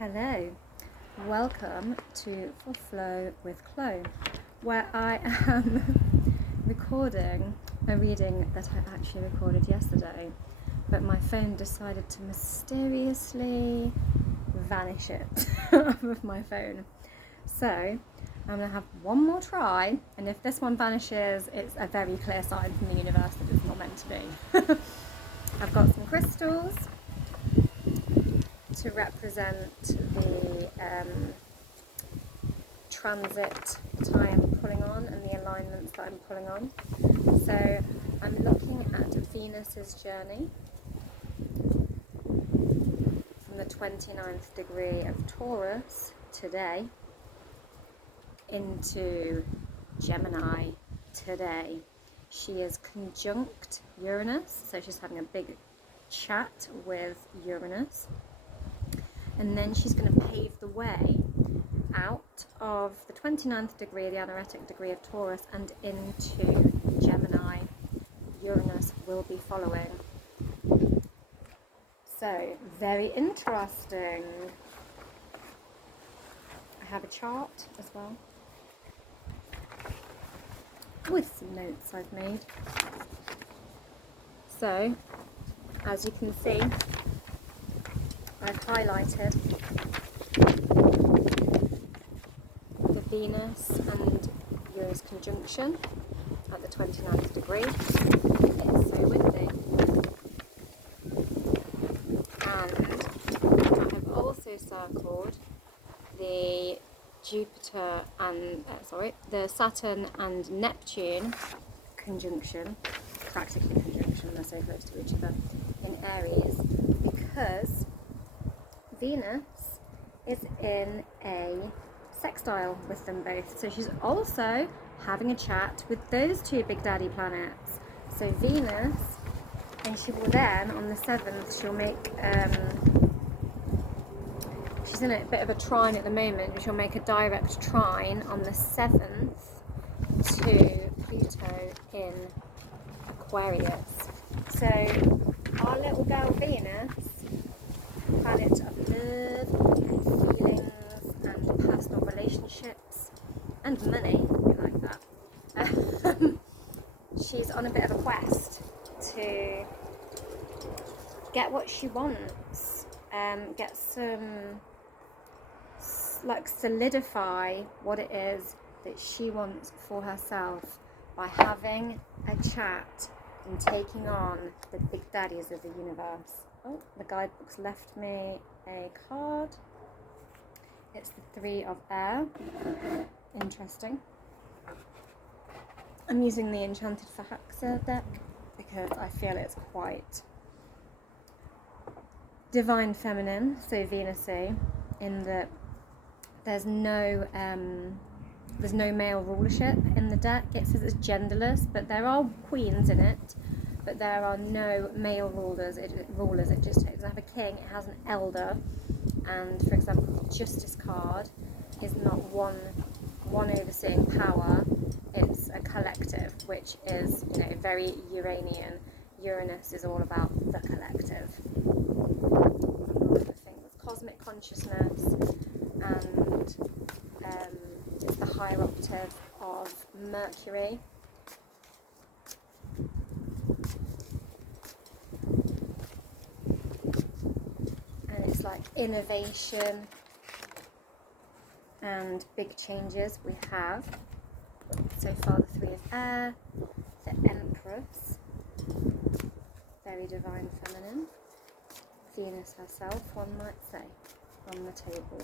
Hello, welcome to For Flow with Chloe, where I am recording a reading that I actually recorded yesterday, but my phone decided to mysteriously vanish it off of my phone. So I'm going to have one more try, and if this one vanishes, it's a very clear sign from the universe that it's not meant to be. I've got some crystals to represent the transit that I am pulling on and the alignments that I'm pulling on. So I'm looking at Venus's journey from the 29th degree of Taurus today into Gemini today. She is conjunct Uranus, so she's having a big chat with Uranus. And then she's going to pave the way out of the 29th degree, the anaretic degree of Taurus, and into Gemini. Uranus will be following. So, very interesting. I have a chart as well, with some notes I've made. So, as you can see, I've highlighted the Venus and Uranus conjunction at the 29th degree. It's so windy. And I have also circled the the Saturn and Neptune conjunction, practically conjunction, they're so close to each other, in Aries, because Venus is in a sextile with them both. So she's also having a chat with those two big daddy planets. So Venus, and she will then, on the 7th, she'll make, she's in a bit of a trine at the moment, but she'll make a direct trine on the 7th to Pluto in Aquarius. So our little girl Venus, planet of love and feelings and personal relationships and money, we like that. She's on a bit of a quest to get what she wants, get some, solidify what it is that she wants for herself by having a chat and taking on the big daddies of the universe. Oh, the guidebook's left me a card. It's the 3 of Air. Interesting. I'm using the Enchanted for Haxa deck because I feel it's quite divine feminine, so Venus-y, in that there's no male rulership in the deck. It says it's genderless, but there are queens in it. But there are no male rulers. It just doesn't have a king. It has an elder, and for example, the Justice card is not one overseeing power. It's a collective, which is very Uranian. Uranus is all about the collective. I think with cosmic consciousness, and it's the higher octave of Mercury. It's like innovation and big changes. We have so far the 3 of Air, the Empress, very divine feminine, Venus herself, one might say, on the table.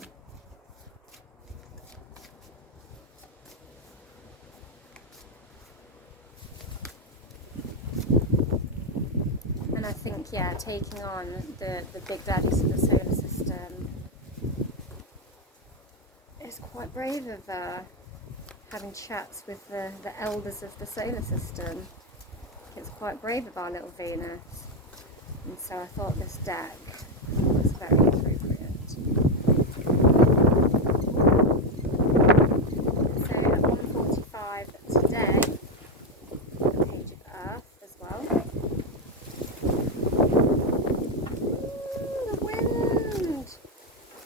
I think, taking on the big daddies of the solar system is quite brave of having chats with the elders of the solar system. It's quite brave of our little Venus, and so I thought this deck was very appropriate. So at 1:45 today, the Page of Earth as well.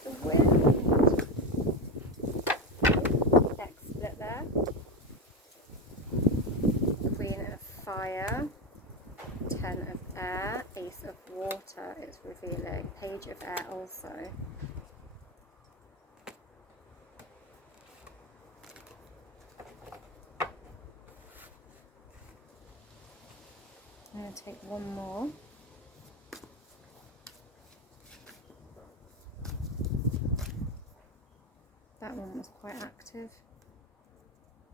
The wind! water it's revealing. Page of air also. I'm going to take one more. That one was quite active.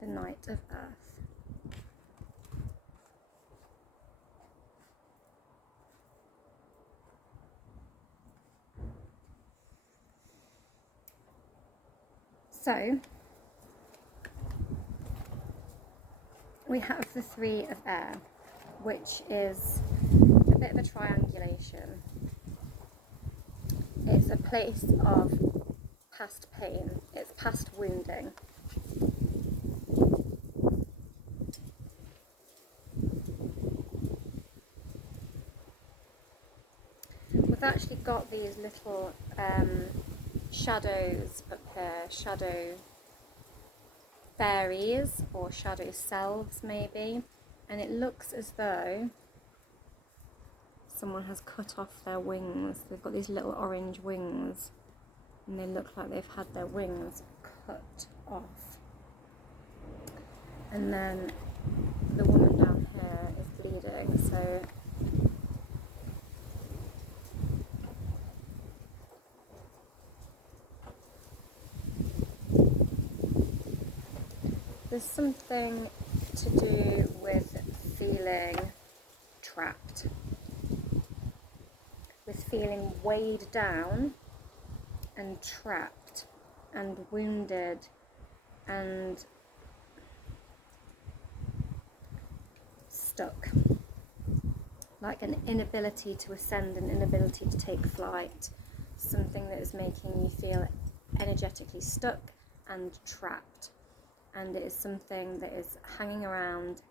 The Knight of Earth. So, we have the Three of Air, which is a bit of a triangulation. It's a place of past pain, it's past wounding. We've actually got these little shadows up here, shadow fairies or shadow selves maybe, and it looks as though someone has cut off their wings. They've got these little orange wings and they look like they've had their wings cut off. And then the woman down here is bleeding, so there's something to do with feeling trapped, with feeling weighed down and trapped and wounded and stuck, like an inability to ascend, an inability to take flight, something that is making you feel energetically stuck and trapped. And it is something that is hanging around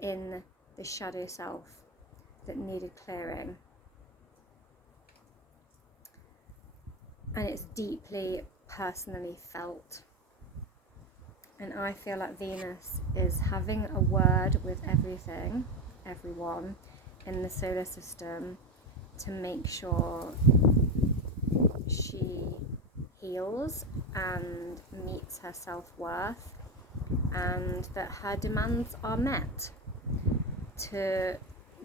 in the shadow self that needed clearing. And it's deeply personally felt. And I feel like Venus is having a word with everything, everyone in the solar system to make sure she heals and meets her self-worth, and that her demands are met to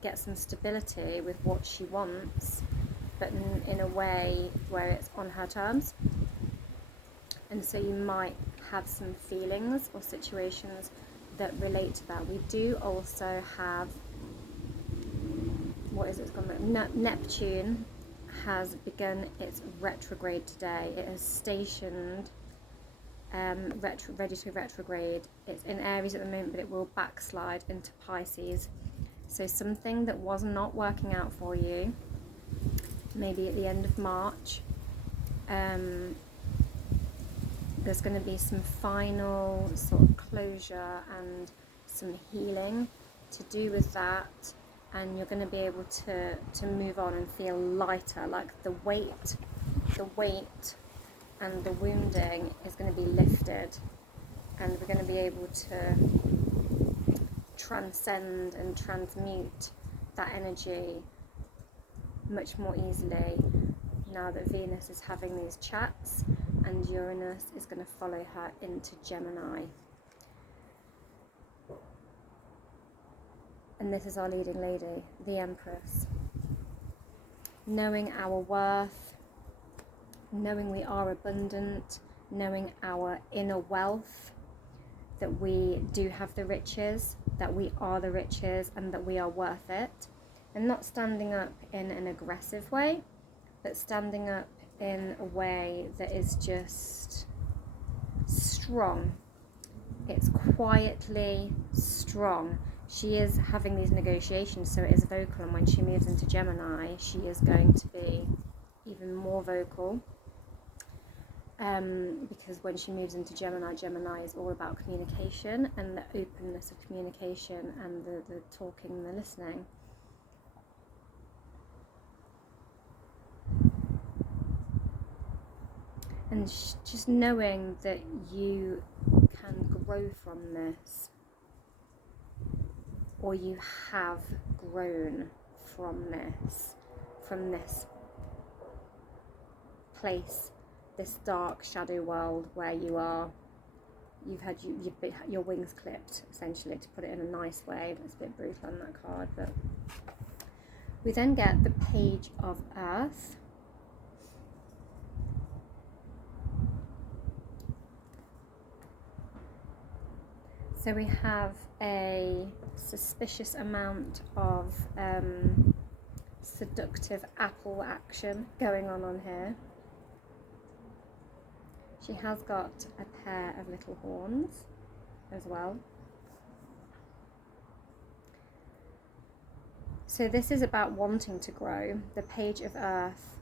get some stability with what she wants, but in a way where it's on her terms. And so you might have some feelings or situations that relate to that. We do also have, what is it called? Neptune has begun its retrograde today. It has stationed ready to retrograde. It's in Aries at the moment, but it will backslide into Pisces. So something that was not working out for you, maybe at the end of March, there's going to be some final sort of closure and some healing to do with that, and you're going to be able to move on and feel lighter, like the weight and the wounding is going to be lifted, and we're going to be able to transcend and transmute that energy much more easily now that Venus is having these chats and Uranus is going to follow her into Gemini. And this is our leading lady, the Empress. Knowing our worth, knowing we are abundant, knowing our inner wealth, that we do have the riches, that we are the riches, and that we are worth it. And not standing up in an aggressive way, but standing up in a way that is just strong. It's quietly strong. She is having these negotiations, so it is vocal, and when she moves into Gemini, she is going to be even more vocal. Because when she moves into Gemini, Gemini is all about communication and the openness of communication and the talking and the listening. And just knowing that you can grow from this, or you have grown from this, from this place, this dark shadow world where you've had your wings clipped, essentially, to put it in a nice way. That's a bit brutal on that card, but we then get the Page of Earth. So we have a suspicious amount of seductive apple action going on here. She has got a pair of little horns as well. So this is about wanting to grow. The Page of Earth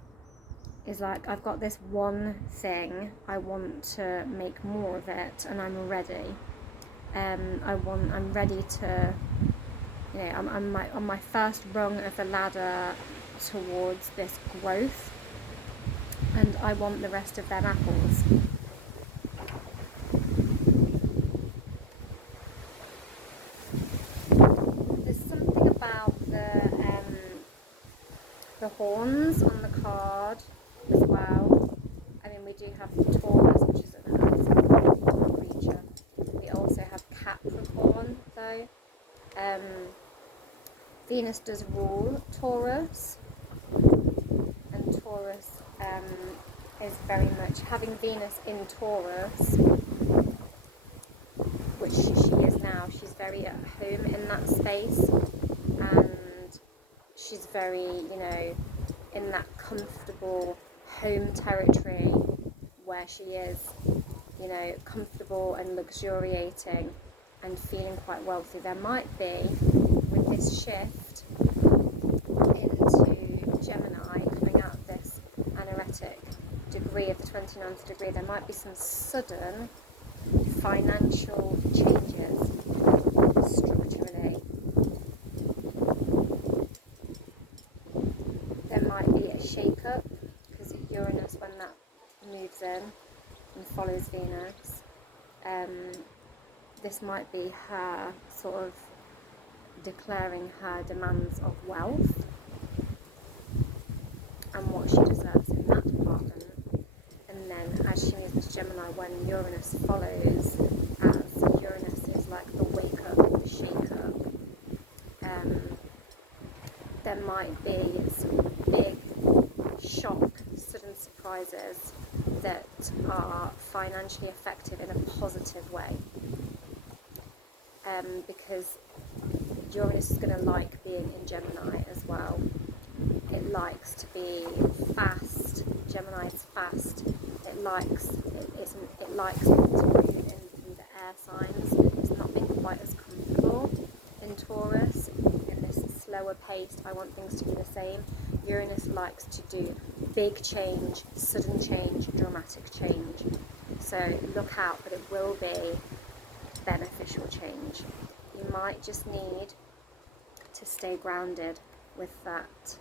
is like, I've got this one thing, I want to make more of it, and I'm ready. I'm ready to, you know, I'm on my first rung of the ladder towards this growth, and I want the rest of them apples. There's something about the horns on the card as well. I mean, we do have Taurus, which is an earth creature. We also have Capricorn, though. Venus does rule Taurus, and Taurus is very much, having Venus in Taurus, which she is now, she's very at home in that space, and she's very, you know, in that comfortable home territory where she is, you know, comfortable and luxuriating and feeling quite wealthy. There might be, with this shift into Gemini, coming out of this anaretic degree of the 29th degree, there might be some sudden financial changes structurally. There might be a shake-up, because Uranus, when that moves in and follows Venus, this might be her sort of declaring her demands of wealth and what she deserves in that department. And then as she moves into Gemini, when Uranus follows, as Uranus is like the wake up, the shake up, there might be some big shock, sudden surprises that are financially effective in a positive way. Because Uranus is going to like being in Gemini as well. It likes to be fast. Gemini is fast. It likes not to breathe in through the air signs. It's not being quite as comfortable in Taurus, in this slower pace. I want things to be the same. Uranus likes to do big change, sudden change, dramatic change. So look out, but it will be beneficial change. You might just need to stay grounded with that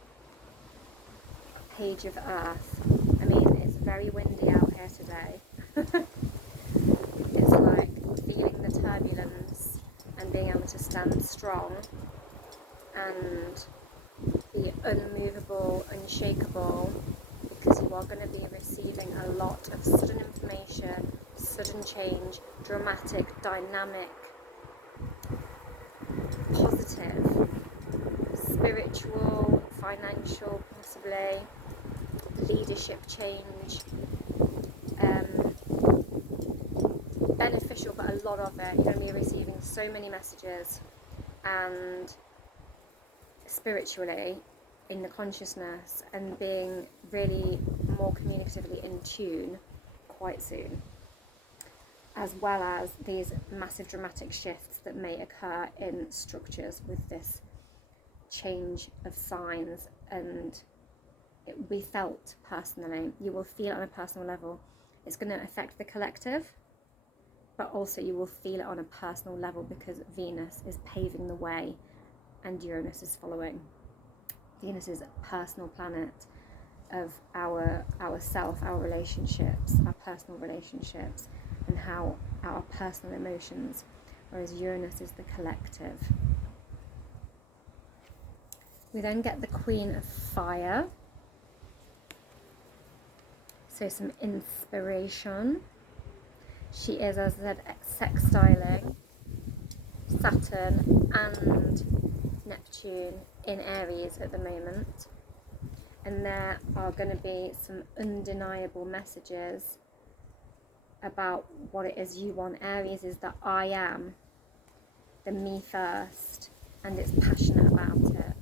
Page of Earth. I mean, it's very windy out here today. It's like feeling the turbulence and being able to stand strong and be unmovable, unshakable, because you are going to be receiving a lot of sudden information, sudden change, dramatic, dynamic, positive, spiritual, financial, possibly, leadership change, beneficial, but a lot of it. You're going to be receiving so many messages, and spiritually, in the consciousness, and being really more communicatively in tune quite soon, as well as these massive dramatic shifts that may occur in structures with this change of signs, and it will be felt personally. You will feel it on a personal level. It's going to affect the collective, but also you will feel it on a personal level because Venus is paving the way and Uranus is following. Venus is a personal planet of our self, our relationships, our personal relationships, and how our personal emotions, whereas Uranus is the collective. We then get the Queen of Fire. So some inspiration. She is, as I said, sextiling Saturn and Neptune in Aries at the moment. And there are going to be some undeniable messages about what it is you want. Aries is the I am, the me first, and it's passionate about it.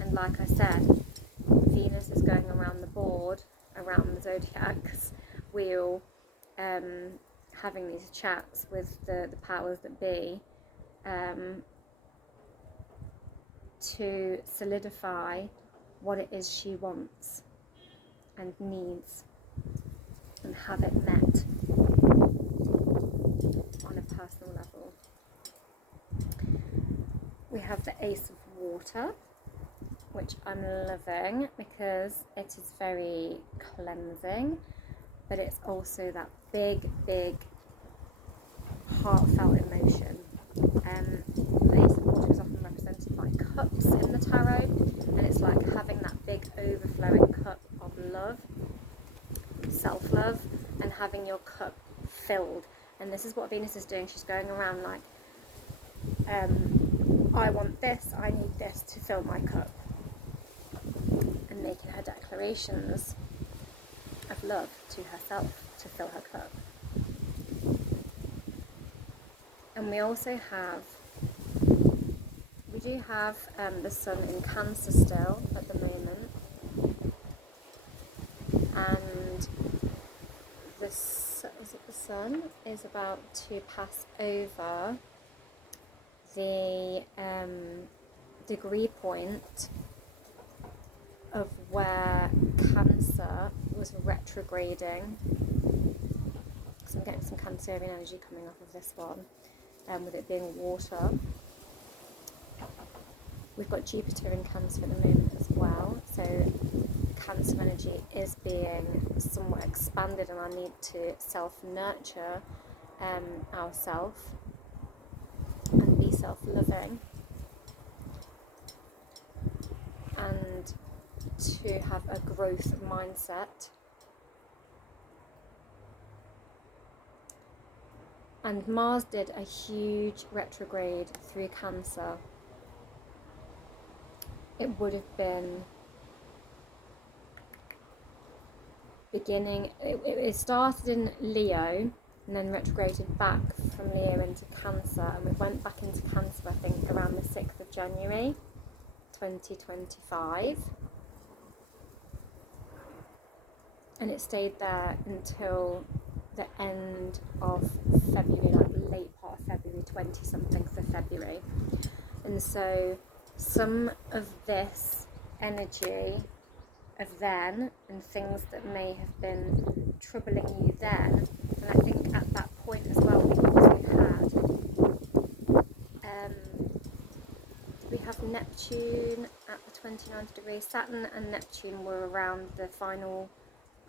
And like I said, Venus is going around the board, around the zodiac's wheel, having these chats with the powers that be, to solidify what it is she wants and needs and have it met on a personal level. We have the Ace of Water, which I'm loving because it is very cleansing, but it's also that big heartfelt emotion. The Ace of Water is often represented by cups in the tarot, and it's like having that big overflowing cup of love, self-love, and having your cup filled. And this is what Venus is doing. She's going around like, I want this, I need this to fill my cup, and making her declarations of love to herself to fill her cup. And we also have, the Sun in Cancer still at the moment, and the Sun is about to pass over the degree point of where Cancer was retrograding. So I'm getting some Cancerian energy coming off of this one, with it being water. We've got Jupiter in Cancer at the moment as well, so Cancer energy is being somewhat expanded, and I need to self-nurture ourselves and be self-loving, and to have a growth mindset. And Mars did a huge retrograde through Cancer. It would have been it started in Leo and then retrograded back from Leo into Cancer, and we went back into Cancer I think around the 6th of January 2025, and it stayed there until the end of February, like late part of February, 20-something of February. And so some of this energy of then, and things that may have been troubling you then, and I think at that point as well we have Neptune at the 29th degree. Saturn and Neptune were around the final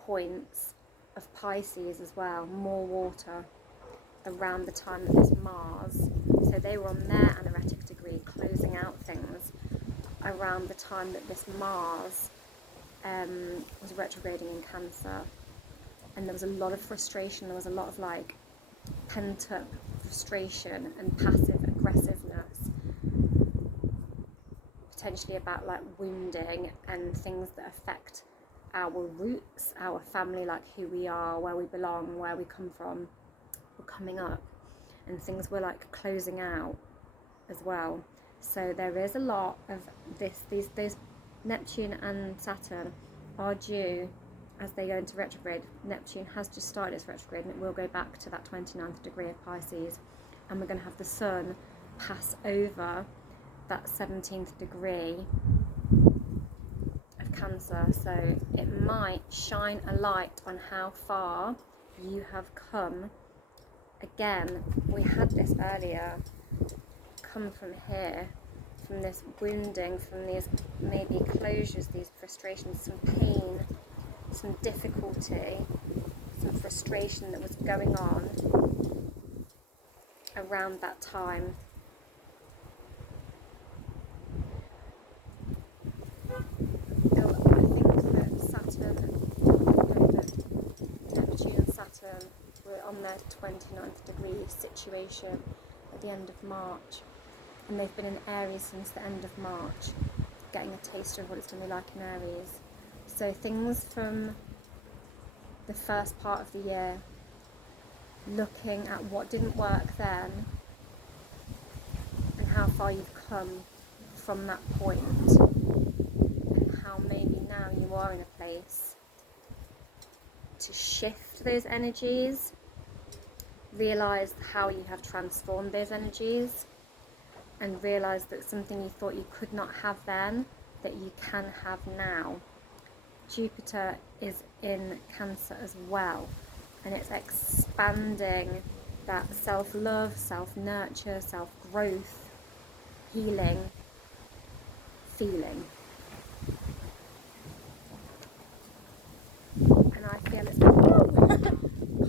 points of Pisces as well, more water around the time that this Mars, so they were on their anaretic degree, closing out things around the time that this Mars was retrograding in Cancer. And there was a lot of frustration, there was a lot of like pent up frustration and passive aggressiveness, potentially about like wounding and things that affect our roots, our family, like who we are, where we belong, where we come from, were coming up, and things were like closing out as well. So there is a lot of these Neptune and Saturn are due as they go into retrograde. Neptune has just started its retrograde, and it will go back to that 29th degree of Pisces, and we're going to have the Sun pass over that 17th degree of Cancer. So it might shine a light on how far you have come. Again, we had this earlier, come from here, from this wounding, from these maybe closures, these frustrations, some pain, some difficulty, some frustration that was going on around that time. on their 29th degree situation at the end of March. And they've been in Aries since the end of March, getting a taste of what it's going to be like in Aries. So things from the first part of the year, looking at what didn't work then and how far you've come from that point, and how maybe now you are in a place to shift those energies, realise how you have transformed those energies, and realise that something you thought you could not have then, that you can have now. Jupiter is in Cancer as well, and it's expanding that self-love, self-nurture, self-growth, healing feeling. And I feel it's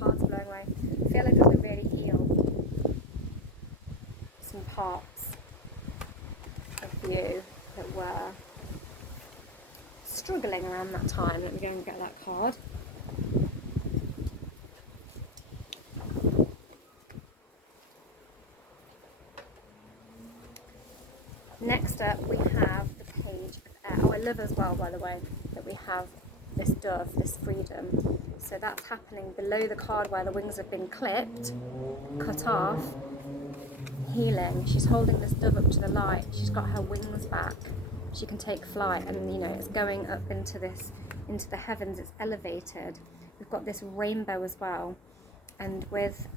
cards blowing away. I feel like it's going to really heal some parts of you that were struggling around that time. Let me go and get that card. Next up we have the Page of Air. Oh, I love as well, by the way, that we have this dove, this freedom. So that's happening below the card where the wings have been clipped, cut off, healing. She's holding this dove up to the light. She's got her wings back. She can take flight, and you know, it's going up into the heavens. It's elevated. We've got this rainbow as well, and with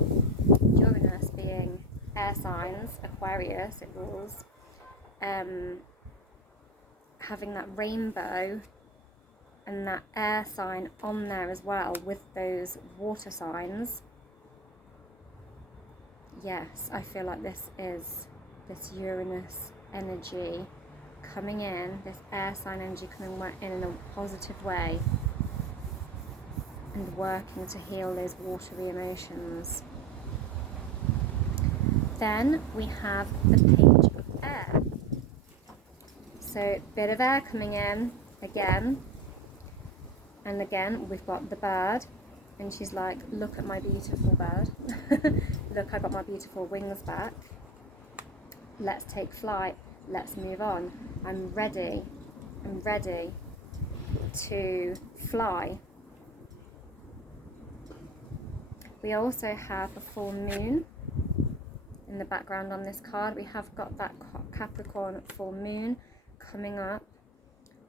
Uranus being air signs, Aquarius, it rules. Having that rainbow and that air sign on there as well with those water signs. Yes, I feel like this is this Uranus energy coming in, this air sign energy coming in a positive way and working to heal those watery emotions. Then we have the Page of Air. So a bit of air coming in again, and again we've got the bird, and she's like, look at my beautiful bird. Look, I got my beautiful wings back. Let's take flight. Let's move on. I'm ready to fly. We also have a full moon in the background on this card. We have got that Capricorn full moon coming up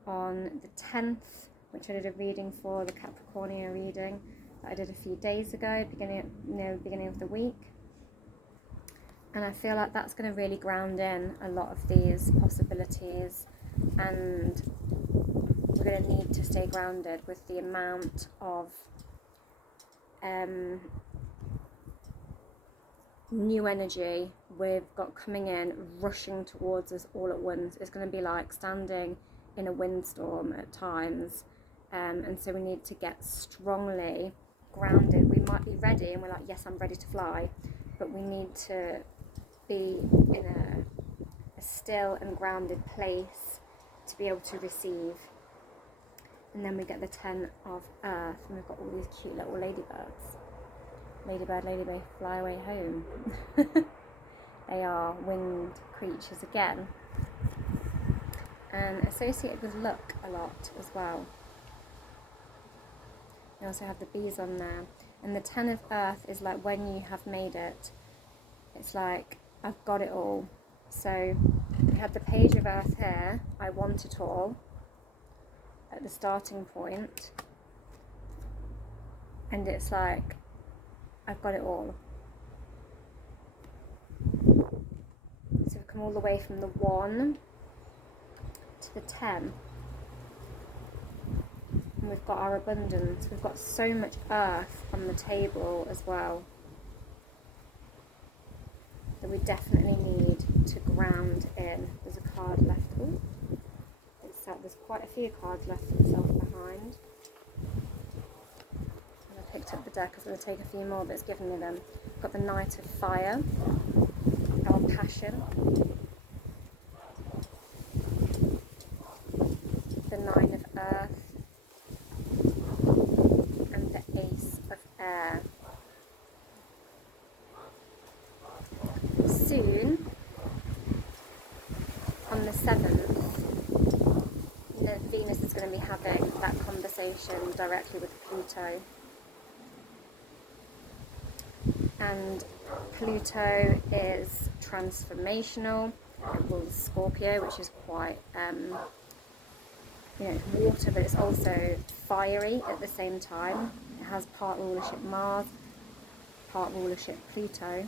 on the 10th, which I did a reading for, the Capricornia reading that I did a few days ago, beginning of the week. And I feel like that's going to really ground in a lot of these possibilities, and we're going to need to stay grounded with the amount of new energy we've got coming in, rushing towards us all at once. It's going to be like standing in a windstorm at times, and so we need to get strongly grounded. We might be ready and we're like, yes, I'm ready to fly, but we need to be in a still and grounded place to be able to receive. And then we get the 10 of Earth, and we've got all these cute little ladybirds. Ladybird, ladybird, fly away home. They are winged creatures again, and associated with luck a lot as well. You also have the bees on there, and the 10 of Earth is like when you have made it. It's like, I've got it all. So we have the Page of Earth here, I want it all, at the starting point, and it's like, I've got it all. So we've come all the way from the 1 to the 10. And we've got our abundance. We've got so much earth on the table as well that we definitely need to ground in. There's a card left. Ooh. There's quite a few cards left for itself behind. Picked up the deck. I was going to take a few more, but it's given me them. Got the Knight of Fire, our passion, the 9 of Earth, and the Ace of Air. 7th, Venus is going to be having that conversation directly with Pluto. And Pluto is transformational. It rules Scorpio, which is quite, it's water, but it's also fiery at the same time. It has part rulership Mars, part rulership Pluto.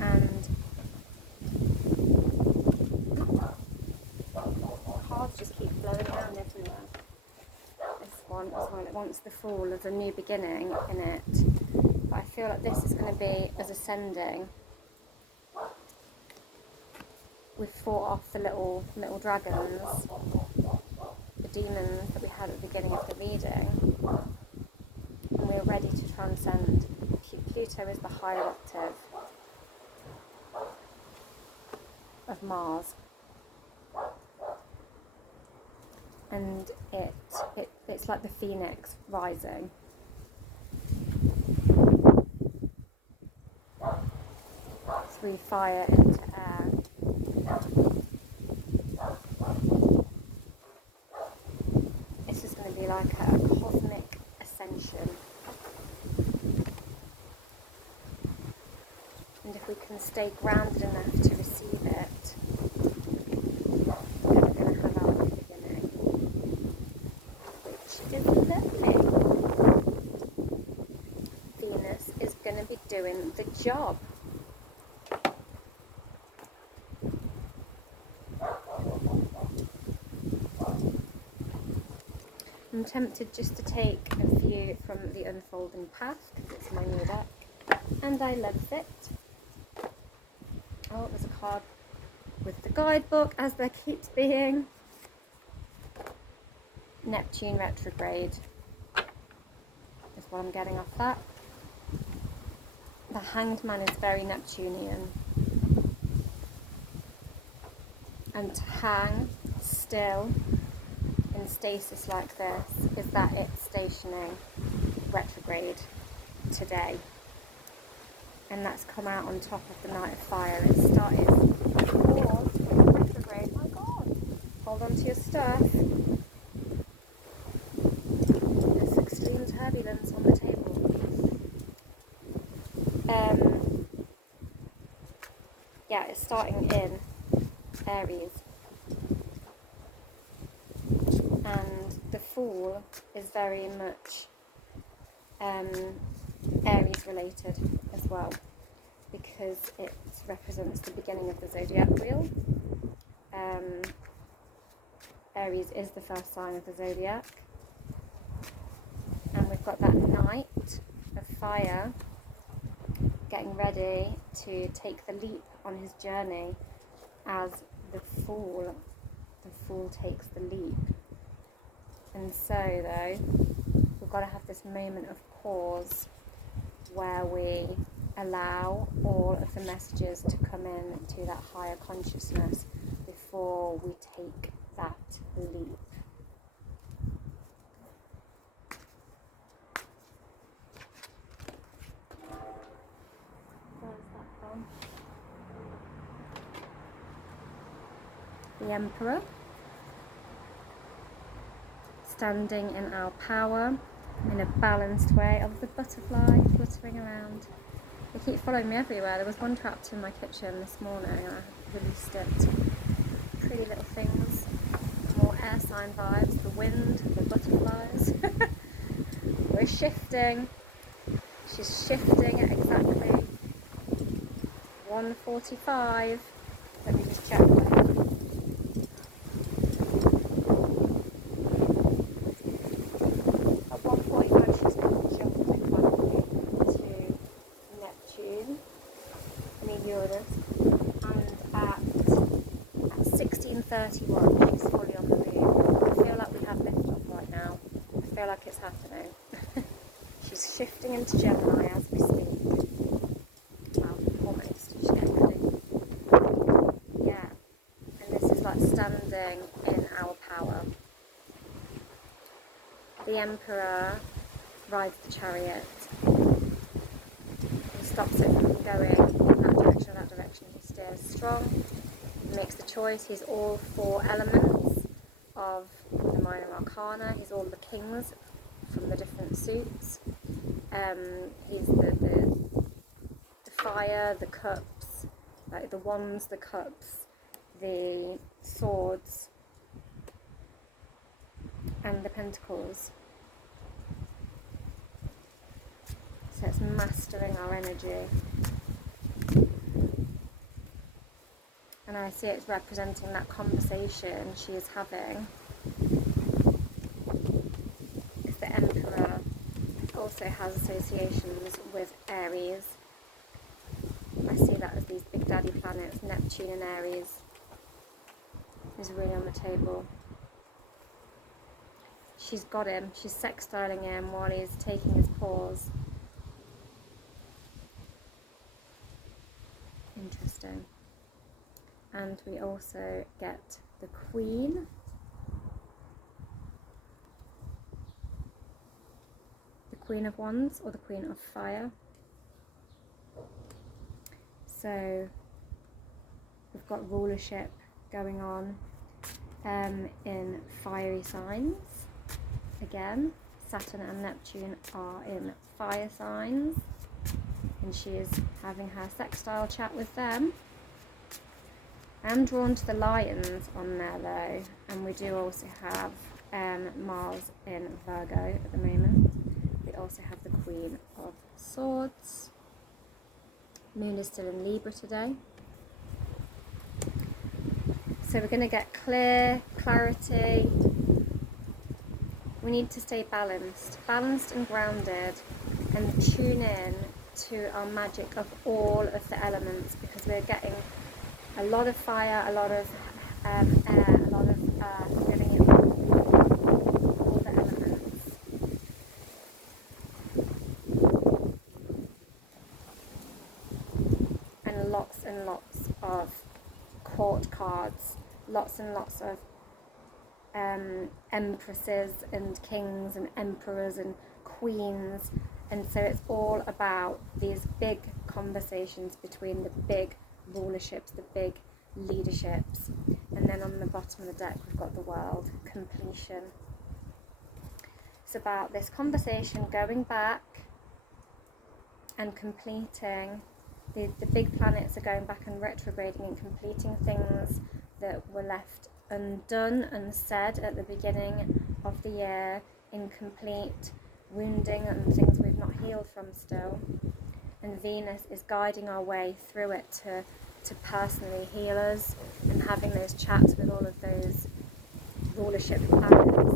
And cards just keep flowing around everywhere. This one as well, it wants the Fool as a new beginning in it. But I feel like this is going to be as ascending. We've fought off the little dragons, the demons that we had at the beginning of the reading, and we're ready to transcend. Pluto is the higher octave of Mars, and it's like the phoenix rising. Through fire into air. This is going to be like a cosmic ascension. And if we can stay grounded enough to receive it, then we're going to have our new beginning, which is lovely. Venus is going to be doing the job. I'm tempted just to take a few from the Unfolding Path because it's my new deck and I love it. Oh, there's a card with the guidebook, as there keeps being. Neptune retrograde is what I'm getting off that. The Hanged Man is very Neptunian. And to hang still in stasis like this is that it's stationing retrograde today, and that's come out on top of the Night of Fire. It started retrograde. My God, hold on to your stuff. There's extreme turbulence on the table. Yeah, it's starting in Aries. And the Fool is very much Aries related as well, because it represents the beginning of the zodiac wheel. Aries is the first sign of the zodiac, and we've got that Knight of Fire getting ready to take the leap on his journey as the Fool takes the leap. And so, though, we've got to have this moment of pause where we allow all of the messages to come in to that higher consciousness before we take that leap. Where's that from? The Emperor. Standing in our power in a balanced way. Of the butterfly fluttering around. They keep following me everywhere. There was one trapped in my kitchen this morning and I released it. Pretty little things. More air sign vibes. The wind, the butterflies. We're shifting. She's shifting at exactly 1:45. Let me just check. Uranus, and at 16:31 she's fully on the move. I feel like we have liftoff right now. I feel like it's happening. She's shifting into Gemini as we speak. Well, almost. She's getting ready. Yeah. And this is like standing in our power. The Emperor rides the chariot and stops it from going in that direction or that direction. He stays strong. He makes the choice. He's all 4 elements of the minor arcana. He's all the kings from the different suits. He's the fire, the cups, like the wands, the cups, the swords, and the pentacles. So it's mastering our energy. And I see it's representing that conversation she is having. Because the Emperor also has associations with Aries. I see that as these big daddy planets, Neptune and Aries, is really on the table. She's got him, she's sextiling him while he's taking his pause. Interesting. And we also get the Queen. The Queen of Wands, or the Queen of Fire. So we've got rulership going on in fiery signs. Again, Saturn and Neptune are in fire signs, and she is having her sextile chat with them. I'm drawn to the lions on there though, and we do also have Mars in Virgo at the moment. We also have the Queen of Swords. Moon is still in Libra today. So we're going to get clarity. We need to stay balanced and grounded, and tune in to our magic of all of the elements, because we're getting a lot of fire, a lot of air, a lot of earth, getting it all the elements. And lots of court cards, lots and lots of empresses and kings and emperors and queens. And so it's all about these big conversations between the big rulerships, the big leaderships. And then on the bottom of the deck we've got the World, completion. It's about this conversation going back and completing. The big planets are going back and retrograding and completing things that were left undone, unsaid at the beginning of the year, incomplete, wounding, and things we've not healed from still. And Venus is guiding our way through it to personally heal us, and having those chats with all of those rulership planets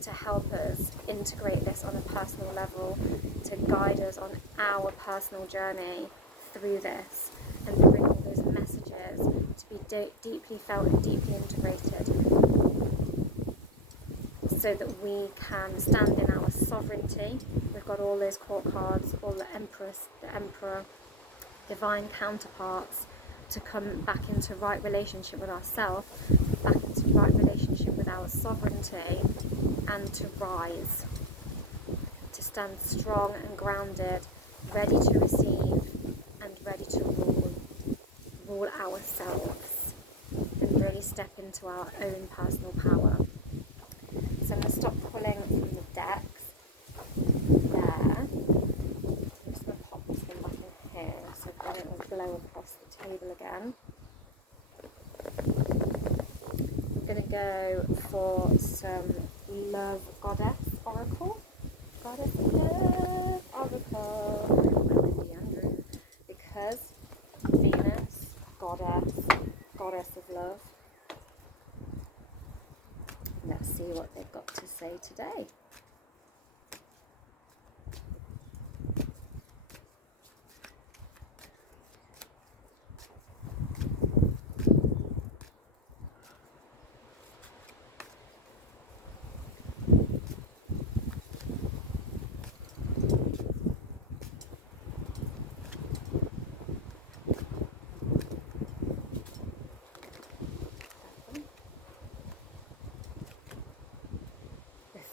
to help us integrate this on a personal level, to guide us on our personal journey through this, and bring all those messages to be deeply felt and deeply integrated, so that we can stand in our sovereignty. We've got all those court cards, all the Empress, the Emperor, divine counterparts, to come back into right relationship with ourselves, back into right relationship with our sovereignty, and to rise, to stand strong and grounded, ready to receive and ready to rule ourselves, and really step into our own personal power. So I'm going to stop pulling from the decks there. I'm just going to pop this one back in here so that it will blow across the table again. I'm going to go for some Love Goddess Oracle. Goddess of Love Oracle. I'm Lindy Andrew, because Venus, goddess of love. Let's see what they've got to say today.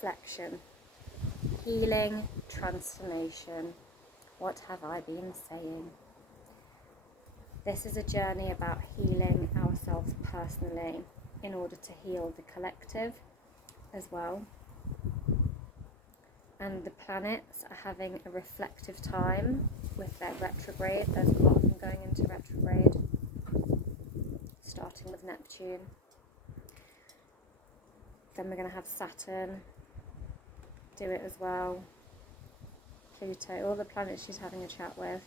Reflection, healing, transformation. What have I been saying? This is a journey about healing ourselves personally in order to heal the collective as well. And the planets are having a reflective time with their retrograde. There's a lot of them going into retrograde, starting with Neptune. Then we're going to have Saturn do it as well. Pluto, all the planets she's having a chat with.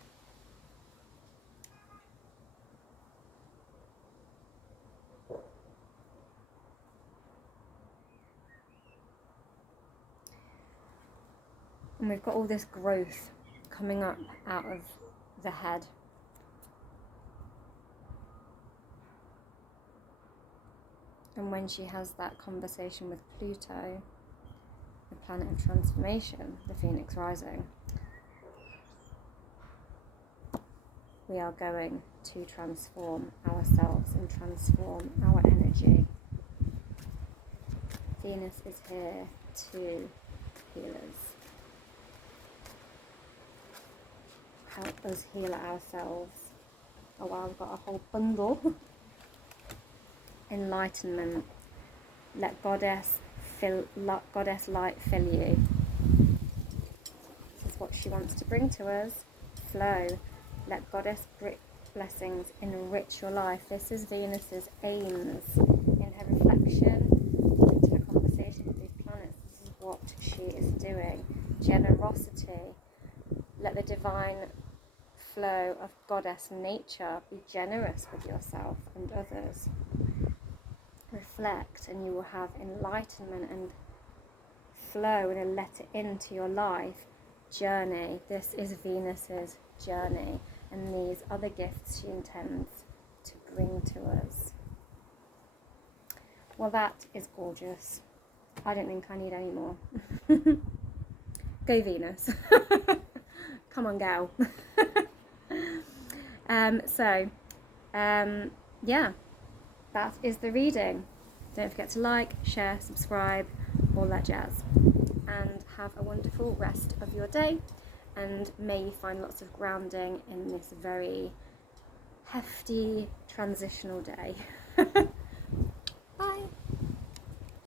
And we've got all this growth coming up out of the head. And when she has that conversation with Pluto, the planet of transformation, the Phoenix rising, we are going to transform ourselves and transform our energy. Venus is here to heal us. Help us heal ourselves. Oh wow, we've got a whole bundle. Enlightenment. Let goddess light fill you. This is what she wants to bring to us. Flow. Let goddess blessings enrich your life. This is Venus's aims in her reflection, into her conversation with these planets. This is what she is doing. Generosity. Let the divine flow of goddess nature be generous with yourself and others. Reflect and you will have enlightenment and flow and let it into your life. Journey. This is Venus's journey, and these are the gifts she intends to bring to us. Well, that is gorgeous. I don't think I need any more. Go Venus. Come on, gal. Yeah, that is the reading. Don't forget to like, share, subscribe, all that jazz. And have a wonderful rest of your day. And may you find lots of grounding in this very hefty transitional day.